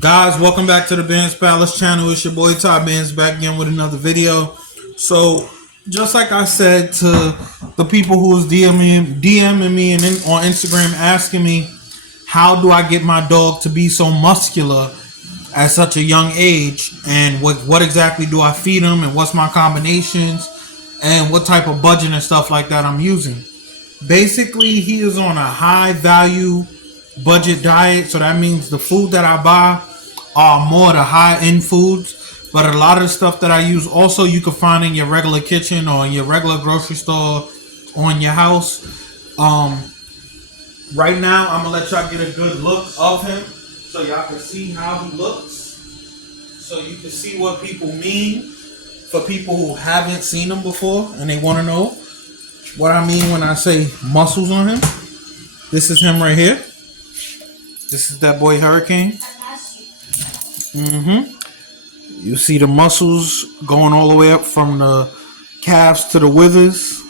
Guys, welcome back to the Ben's Palace channel. It's your boy Ty Benz back again with another video. So, just like I said to the people who was DMing me and on Instagram asking me, how do I get my dog to be so muscular at such a young age, and what exactly do I feed him, and what's my combinations, and what type of budget and stuff like that I'm using. Basically, he is on a high value budget diet, so that means the food that I buy are more the high end foods, but a lot of the stuff that I use also you can find in your regular kitchen or in your regular grocery store or in your house. Right now I'm gonna let y'all get a good look of him so y'all can see how he looks, so you can see what people mean for people who haven't seen him before and they want to know what I mean when I say muscles on him. This is him right here. This is that boy Hurricane. You see the muscles going all the way up from the calves to the withers.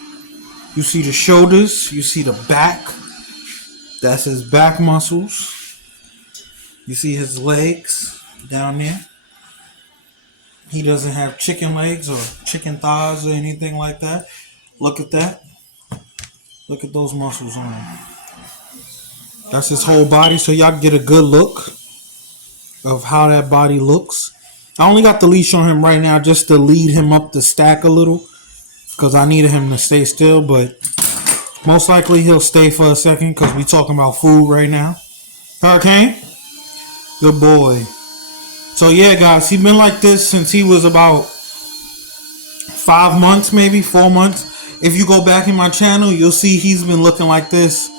You see the shoulders. You see the back. That's his back muscles. You see his legs down there. He doesn't have chicken legs or chicken thighs or anything like that. Look at that. Look at those muscles on him. That's his whole body, so y'all get a good look of how that body looks. I only got the leash on him right now just to lead him up the stack a little because I needed him to stay still, but most likely he'll stay for a second because we talking about food right now. Hurricane? Good boy. So yeah, guys, he's been like this since he was about 5 months, maybe 4 months. If you go back in my channel, you'll see he's been looking like this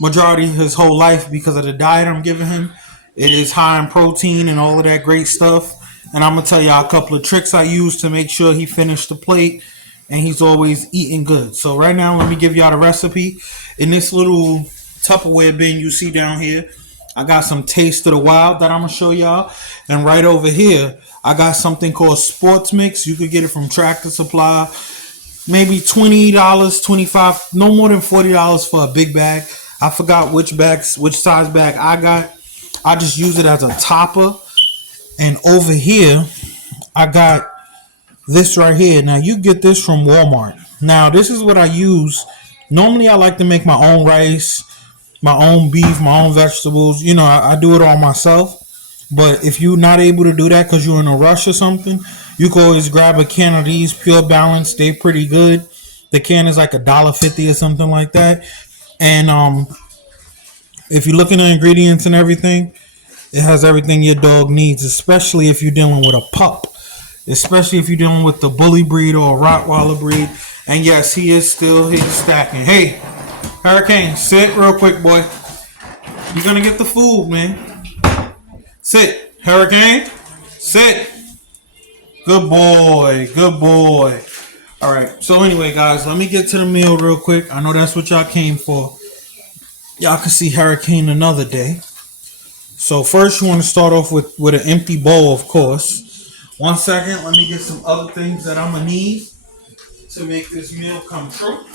majority of his whole life because of the diet I'm giving him. It is high in protein and all of that great stuff. And I'm going to tell y'all a couple of tricks I use to make sure he finished the plate and he's always eating good. So right now, let me give y'all the recipe. In this little Tupperware bin you see down here, I got some Taste of the Wild that I'm going to show y'all. And right over here, I got something called Sports Mix. You could get it from Tractor Supply. Maybe $20, $25, no more than $40 for a big bag. I forgot which size bag I got. I just use it as a topper. And over here, I got this right here. Now, you get this from Walmart. Now, this is what I use. Normally, I like to make my own rice, my own beef, my own vegetables. You know, I do it all myself. But if you're not able to do that because you're in a rush or something, you can always grab a can of these Pure Balance. They're pretty good. The can is like $1.50 or something like that. And if you look at the ingredients and everything, it has everything your dog needs, especially if you're dealing with a pup, especially if you're dealing with the bully breed or a Rottweiler breed. And yes, he is still here stacking. Hey, Hurricane, sit real quick, boy. You're going to get the food, man. Sit, Hurricane. Sit. Good boy. Good boy. All right. So anyway, guys, let me get to the meal real quick. I know that's what y'all came for. Y'all can see Hurricane another day. So first you want to start off with an empty bowl, of course. 1 second. Let me get some other things that I'm going to need to make this meal come true.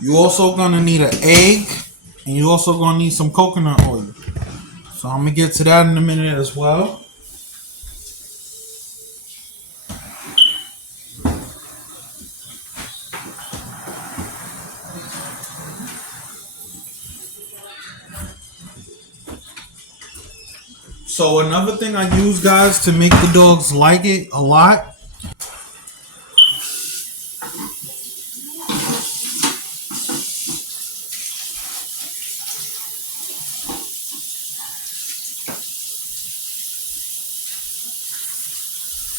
You also gonna need an egg, and you also gonna need some coconut oil. So I'm gonna get to that in a minute as well. So another thing I use, guys, to make the dogs like it a lot.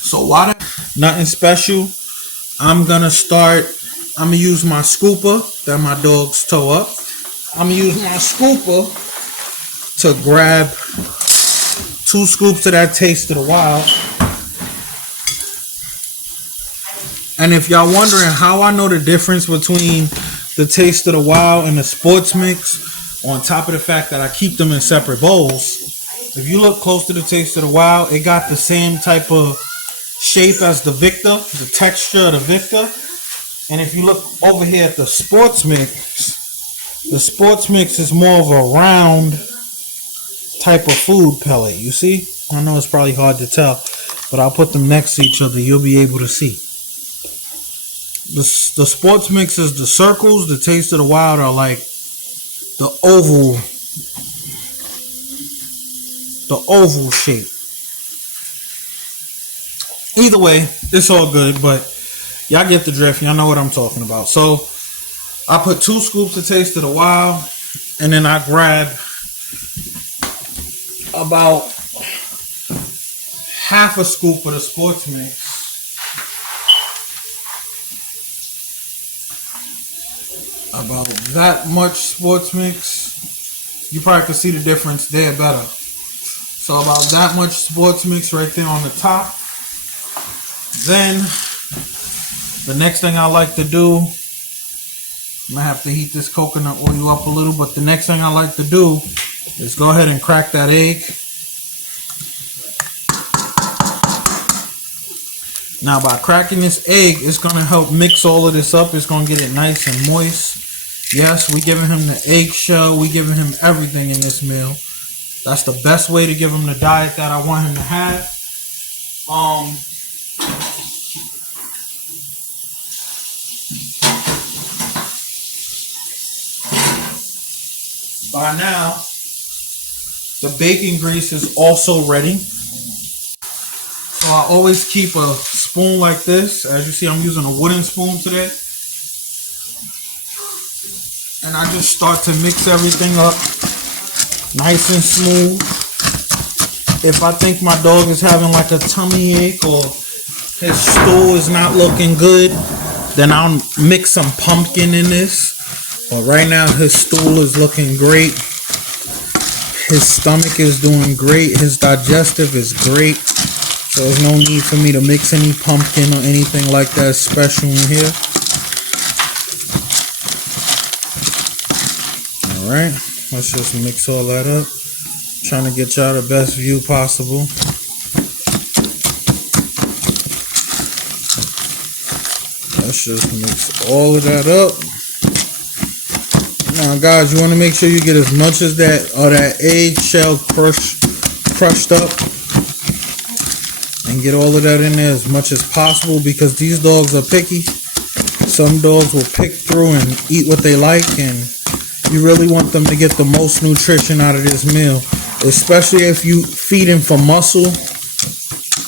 So why nothing special. I'm gonna use my scooper that my dogs tow up. I'm gonna use my scooper to grab 2 scoops of that Taste of the Wild. And if y'all wondering how I know the difference between the Taste of the Wild and the Sports Mix, on top of the fact that I keep them in separate bowls, If you look close to the Taste of the Wild, it got the same type of shape as the Victor, the texture of the Victor. And if you look over here at the Sports Mix, the Sports Mix is more of a round type of food pellet. You see? I know it's probably hard to tell, but I'll put them next to each other. You'll be able to see. The Sports Mix is the circles. The Taste of the Wild are like the oval shape. Either way, it's all good, but y'all get the drift. Y'all know what I'm talking about. So I put 2 scoops of Taste of the Wild, and then I grab about half a scoop of the Sports Mix. About that much Sports Mix. You probably can see the difference there better. So about that much Sports Mix right there on the top. Then the next thing I like to do, I'm gonna have to heat this coconut oil up a little, but the next thing I like to do is go ahead and crack that egg. Now by cracking this egg, it's gonna help mix all of this up. It's gonna get it nice and moist. Yes, we giving him the eggshell. We giving him everything in this meal. That's the best way to give him the diet that I want him to have. By now, the bacon grease is also ready. So I always keep a spoon like this. As you see, I'm using a wooden spoon today. And I just start to mix everything up nice and smooth. If I think my dog is having like a tummy ache or his stool is not looking good, then I'll mix some pumpkin in this. But right now his stool is looking great. His stomach is doing great. His digestive is great. So there's no need for me to mix any pumpkin or anything like that special in here. Alright, let's just mix all that up. Trying to get y'all the best view possible. Let's just mix all of that up. Now guys, you want to make sure you get as much as that eggshell crushed up. And get all of that in there as much as possible, because these dogs are picky. Some dogs will pick through and eat what they like, and you really want them to get the most nutrition out of this meal, especially if you feed them for muscle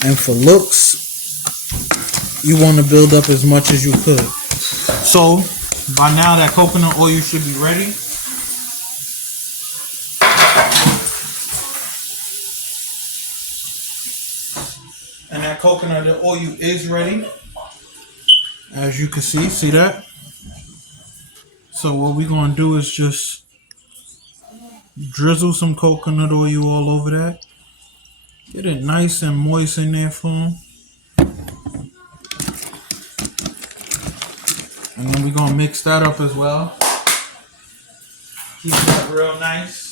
and for looks. You want to build up as much as you could. So by now that coconut oil should be ready. And that coconut oil is ready. As you can see that? So what we're going to do is just drizzle some coconut oil all over that. Get it nice and moist in there for him. And then we're going to mix that up as well. Keep that real nice.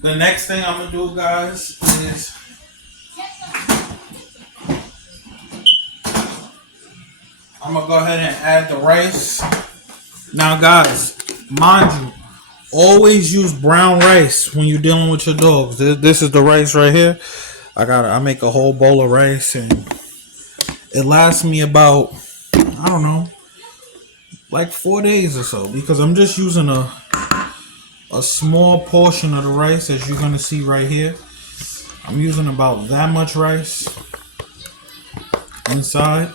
The next thing I'm going to do, guys, is I'm going to go ahead and add the rice. Now, guys, mind you, always use brown rice when you're dealing with your dogs. This is the rice right here. I make a whole bowl of rice, and it lasts me about, I don't know, like 4 days or so, because I'm just using a small portion of the rice, as you're gonna see right here. I'm using about that much rice inside,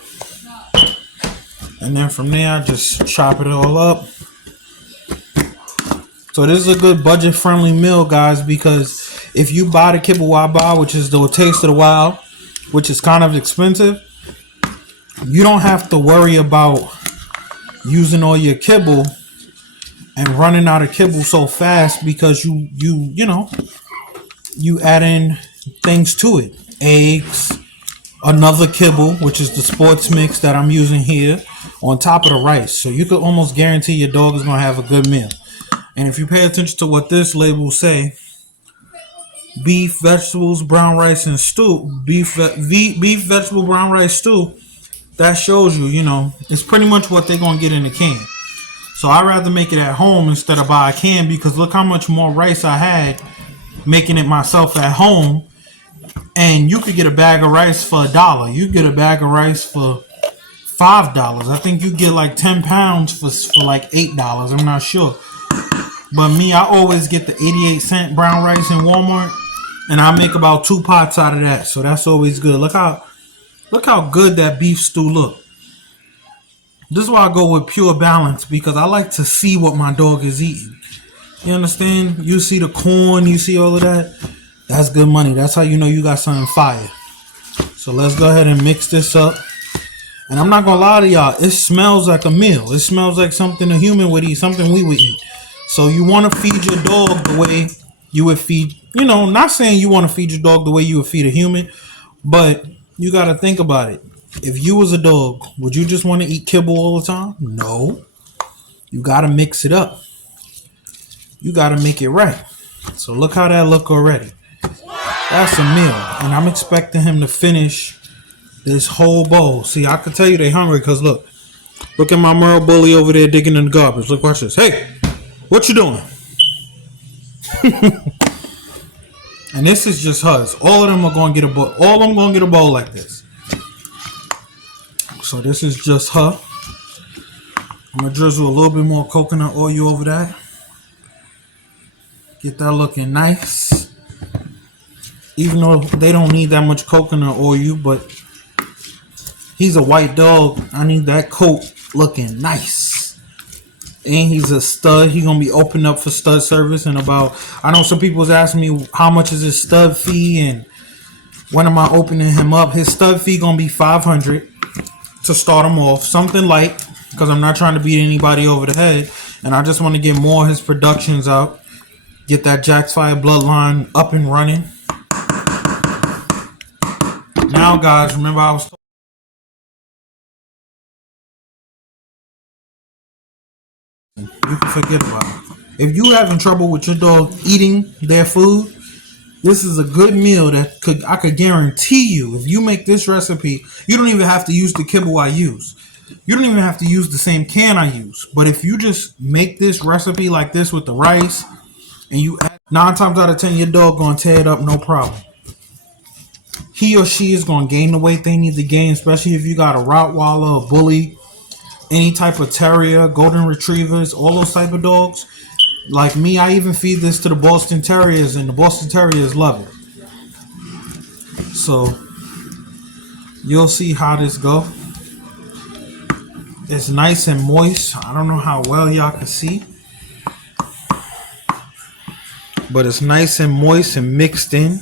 and then from there I just chop it all up. So this is a good budget friendly meal, guys, because if you buy the kibble waba, which is the Taste of the Wild, which is kind of expensive, you don't have to worry about using all your kibble and running out of kibble so fast, because you know, you add in things to it. Eggs, another kibble, which is the Sports Mix that I'm using here, on top of the rice. So you could almost guarantee your dog is going to have a good meal. And if you pay attention to what this label say, beef, vegetables, brown rice, and stew, beef, vegetable, brown rice, stew, that shows you, it's pretty much what they're going to get in a can. So I'd rather make it at home instead of buy a can, because look how much more rice I had making it myself at home. And you could get a bag of rice for $1. You get a bag of rice for $5. I think you get like 10 pounds for like $8. I'm not sure. But me, I always get the 88-cent brown rice in Walmart, and I make about 2 pots out of that. So that's always good. Look how good that beef stew look. This is why I go with Pure Balance, because I like to see what my dog is eating. You understand? You see the corn, you see all of that. That's good money. That's how you know you got something fire. So let's go ahead and mix this up. And I'm not gonna lie to y'all, it smells like a meal. It smells like something a human would eat, something we would eat. So you want to feed your dog the way you would feed, not saying you want to feed your dog the way you would feed a human, but you got to think about it. If you was a dog, would you just want to eat kibble all the time? No. You got to mix it up. You got to make it right. So look how that look already. That's a meal. And I'm expecting him to finish this whole bowl. See, I can tell you they hungry because look at my Merle bully over there digging in the garbage. Look, watch this. Hey, what you doing? And this is just hers. All of them are going to get a bowl. All of them going to get a bowl like this. So this is just her. I'm going to drizzle a little bit more coconut oil over that. Get that looking nice. Even though they don't need that much coconut oil, but he's a white dog. I need that coat looking nice. And he's a stud. He's going to be opened up for stud service in about, I know some people was asking me how much is his stud fee and when am I opening him up. His stud fee going to be $500 to start him off. Something light, because I'm not trying to beat anybody over the head. And I just want to get more of his productions out. Get that Jack's Fire bloodline up and running. Now, guys, remember I was you can forget about it. If you having trouble with your dog eating their food, this is a good meal that I could guarantee you, if you make this recipe, you don't even have to use the kibble I use. You don't even have to use the same can I use. But if you just make this recipe like this with the rice, and you add 9 times out of 10, your dog gonna tear it up, no problem. He or she is gonna gain the weight they need to gain, especially if you got a Rottweiler, a Bully, any type of terrier, golden retrievers, all those type of dogs. Like me, I even feed this to the Boston Terriers, and the Boston Terriers love it. So you'll see how this go. It's nice and moist. I don't know how well y'all can see, but it's nice and moist and mixed in.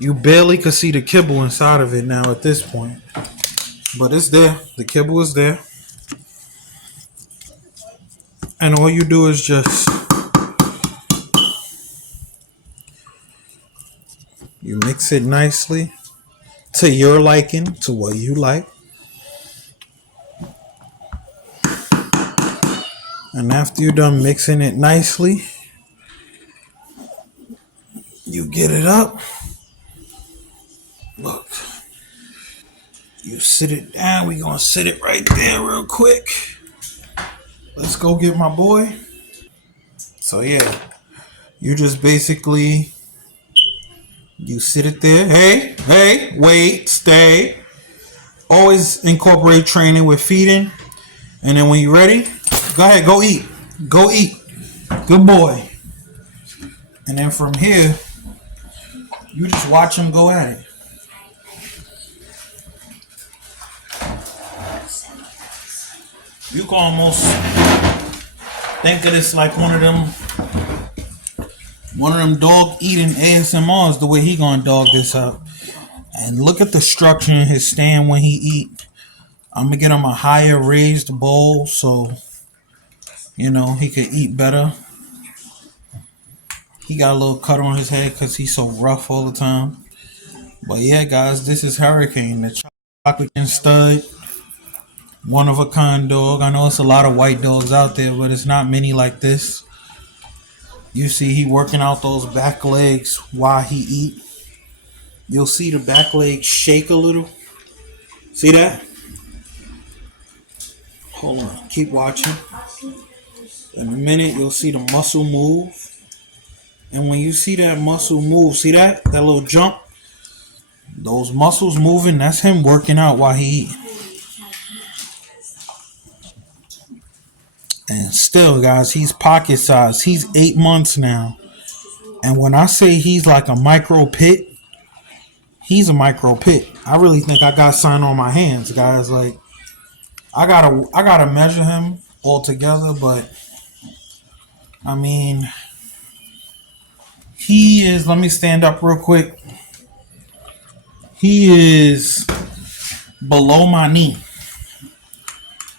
You barely can see the kibble inside of it now at this point, but it's there. The kibble is there. And all you do is just you mix it nicely to your liking, to what you like. And after you're done mixing it nicely, you get it up. Look. You sit it down. We're going to sit it right there real quick. Let's go get my boy. So yeah, you just basically, you sit it there. Hey, wait, stay. Always incorporate training with feeding. And then when you're ready, go ahead, go eat. Go eat. Good boy. And then from here, you just watch him go at it. You can almost think of this like one of them dog eating ASMRs, the way he gonna dog this up. And look at the structure in his stand when he eat. I'm gonna get him a higher raised bowl so he could eat better. He got a little cut on his head because he's so rough all the time. But yeah, guys, this is Hurricane, the chocolate stud. One of a kind dog. I know it's a lot of white dogs out there, but it's not many like this. You see he working out those back legs while he eat. You'll see the back legs shake a little. See that? Hold on. Keep watching. In a minute, you'll see the muscle move. And when you see that muscle move, see that? That little jump? Those muscles moving, that's him working out while he eat. And still, guys, he's pocket size. He's 8 months now. And when I say he's like a micro pit, he's a micro pit. I really think I got sign on my hands, guys. Like, I gotta measure him all together, but I mean, he is. Let me stand up real quick. He is below my knee.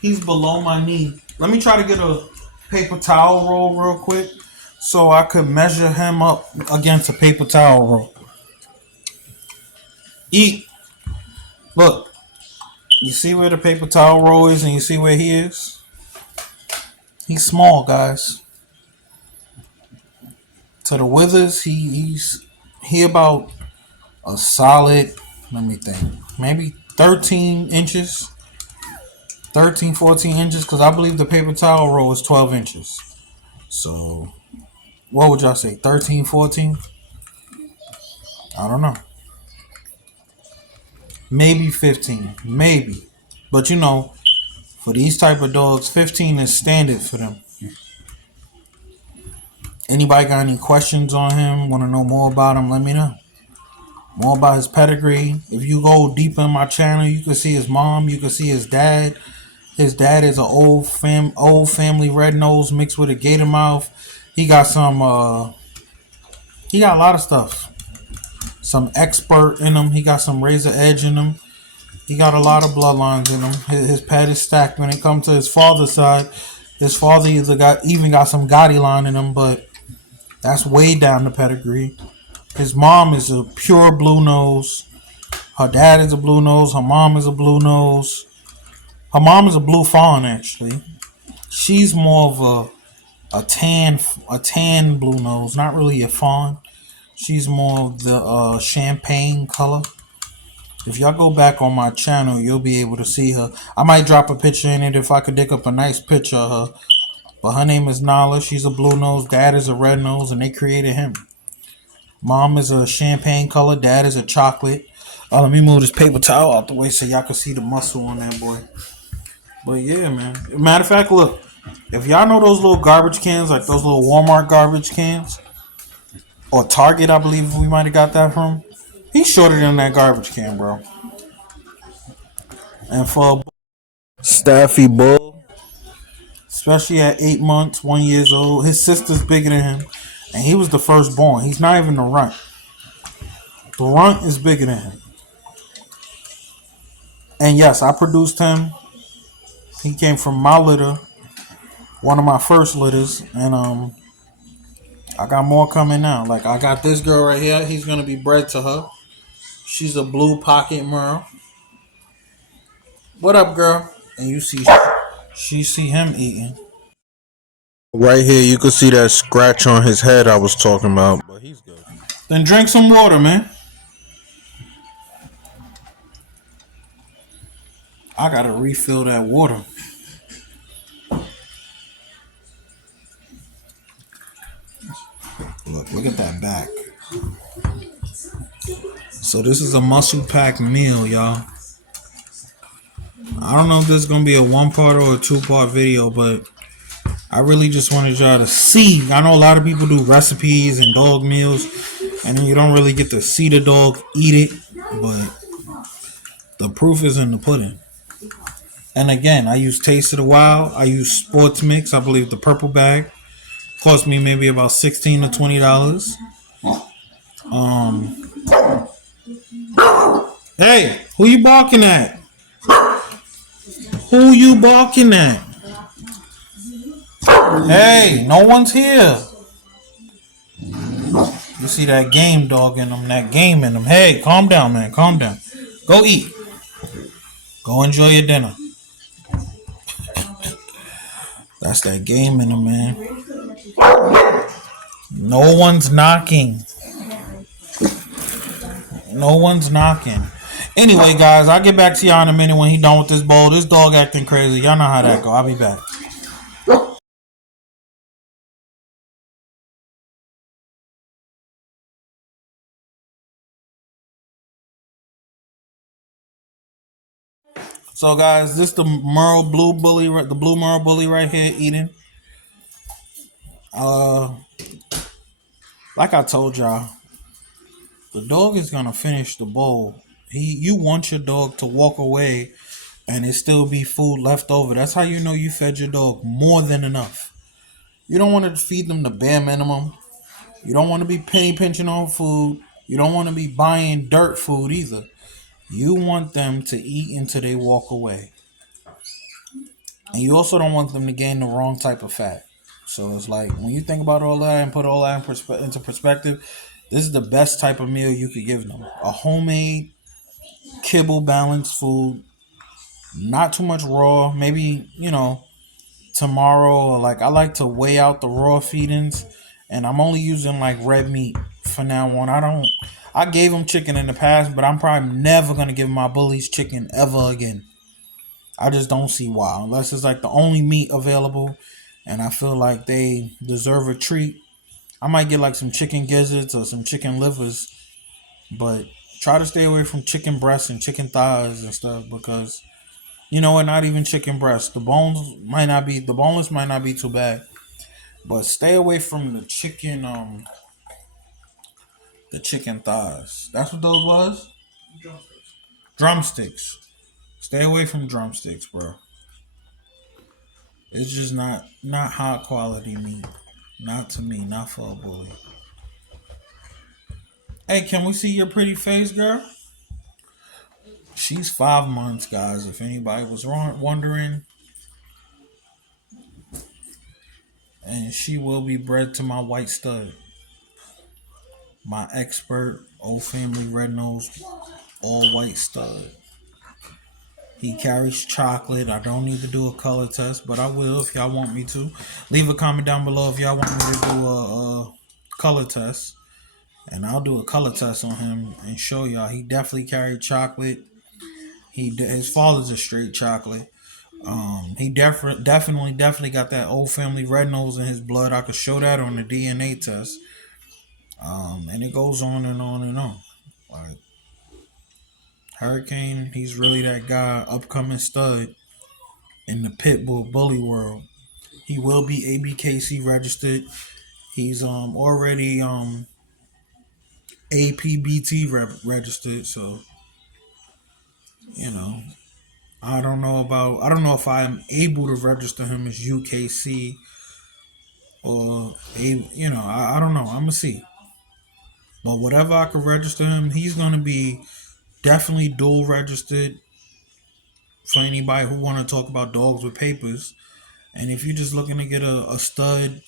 He's below my knee. Let me try to get a paper towel roll real quick so I could measure him up against a paper towel roll. Eat. Look. You see where the paper towel roll is and you see where he is? He's small, guys. To the withers, he about a solid, let me think, maybe 13 inches. 13, 14 inches, because I believe the paper towel roll is 12 inches. So, what would y'all say? 13, 14? I don't know. Maybe 15. Maybe. But you know, for these type of dogs, 15 is standard for them. Anybody got any questions on him? Want to know more about him? Let me know. More about his pedigree. If you go deep in my channel, you can see his mom. You can see his dad. His dad is an old family red nose mixed with a gator mouth. He got some. He got a lot of stuff. Some expert in him. He got some razor edge in him. He got a lot of bloodlines in him. His pad is stacked. When it comes to his father's side, his father even got some Gotti line in him, but that's way down the pedigree. His mom is a pure blue nose. Her dad is a blue nose. Her mom is a blue nose. Her mom is a blue fawn, actually. She's more of a tan blue nose, not really a fawn. She's more of the champagne color. If y'all go back on my channel, you'll be able to see her. I might drop a picture in it if I could dig up a nice picture of her. But her name is Nala. She's a blue nose. Dad is a red nose, and they created him. Mom is a champagne color. Dad is a chocolate. Let me move this paper towel out the way so y'all can see the muscle on that boy. But yeah, man. Matter of fact, look. If y'all know those little garbage cans, like those little Walmart garbage cans, or Target, I believe we might have got that from. He's shorter than that garbage can, bro. And for a Staffy bull, especially at 8 months, 1 year old, his sister's bigger than him, and he was the firstborn. He's not even the runt. The runt is bigger than him. And yes, I produced him. He came from my litter, one of my first litters, and I got more coming now. Like I got this girl right here. He's gonna be bred to her. She's a blue pocket merle. What up, girl? And you see, she see him eating. Right here, you can see that scratch on his head I was talking about. But he's good. Then drink some water, man. I gotta refill that water. Look at that back. So this is a muscle pack meal, y'all. I don't know if this is gonna be a 1-part or a 2-part video, but I really just wanted y'all to see. I know a lot of people do recipes and dog meals, and then you don't really get to see the dog eat it, but the proof is in the pudding. And again, I use Taste of the Wild. I use Sports Mix. I believe the purple bag cost me maybe about $16 to $20. Hey, who you barking at? Who you barking at? Hey, no one's here. You see that game dog in them, that game in them. Hey, calm down, man. Calm down. Go eat. Go enjoy your dinner. That's that game in them, man. No one's knocking. No one's knocking. Anyway, guys, I'll get back to y'all in a minute when he done with this bowl. This dog acting crazy. Y'all know how that go. I'll be back. So, guys, this the Merle Blue Bully, the Blue Merle Bully right here eating. Uh, like I told y'all, the dog is gonna finish the bowl. You want your dog to walk away and it still be food left over. That's how you know you fed your dog more than enough. You don't want to feed them the bare minimum. You don't want to be penny pinching on food. You don't want to be buying dirt food either. You want them to eat until they walk away. And you also don't want them to gain the wrong type of fat. So it's like when you think about all that and put all that into perspective, this is the best type of meal you could give them. A homemade, kibble balanced food, not too much raw. Maybe, tomorrow, or like I like to weigh out the raw feedings, and I'm only using like red meat for now on. I gave them chicken in the past, but I'm probably never gonna give my bullies chicken ever again. I just don't see why, unless it's like the only meat available, and I feel like they deserve a treat. I might get like some chicken gizzards or some chicken livers, but try to stay away from chicken breasts and chicken thighs and stuff because you know what? Not even chicken breasts. The boneless might not be too bad, but stay away from the chicken thighs. That's what those was. Drumsticks. Stay away from drumsticks, bro. It's just not high quality meat. Not to me. Not for a bully. Hey, can we see your pretty face, girl? She's 5 months, guys. If anybody was wondering, and she will be bred to my white stud, my expert old family red nose all white stud. He carries chocolate. I don't need to do a color test, but I will if y'all want me to. Leave a comment down below if y'all want me to do a color test, and I'll do a color test on him and show y'all. He definitely carried chocolate. His father's a straight chocolate. He definitely got that old family red nose in his blood. I could show that on the DNA test. And it goes on and on and on. Like Hurricane, he's really that guy, upcoming stud in the Pitbull bully world. He will be ABKC registered. He's already APBT registered. So you know, I don't know if I'm able to register him as UKC or I don't know. I'm gonna see. But whatever I could register him, he's gonna be definitely dual registered for anybody who want to talk about dogs with papers. And if you're just looking to get a stud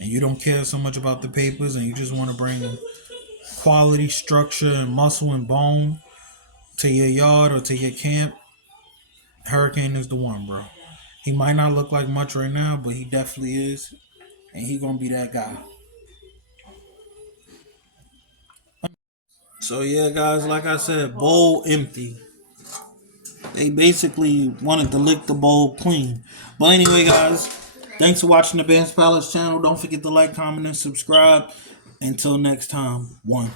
and you don't care so much about the papers and you just want to bring quality structure and muscle and bone to your yard or to your camp, Hurricane is the one, bro. He might not look like much right now, but he definitely is. And he gonna be that guy. So yeah, guys, like I said, bowl empty. They basically wanted to lick the bowl clean. But anyway, guys, thanks for watching the Ben's Palace channel. Don't forget to like, comment, and subscribe. Until next time, one.